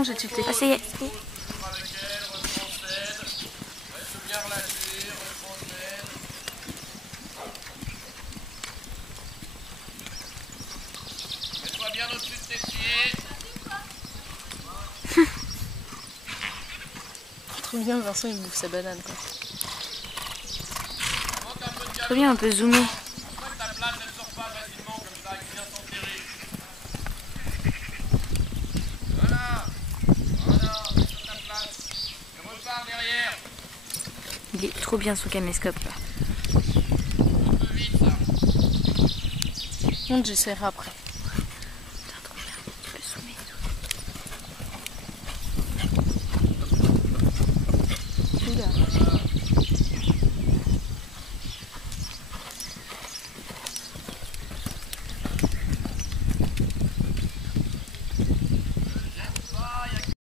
bon, j'ai tué. Ah, ça y est. Mets-toi bien au-dessus de tes pieds. Trop bien, Vincent il bouffe sa banane quoi. Trop bien, on peut zoomer. Pourquoi ta place elle sort pas facilement comme ça, il vient s'enterrer. Voilà, mets sur ta place. Et repars derrière. Il est trop bien son caméscope là. Un peu vite ça. Monte, j'essaierai après.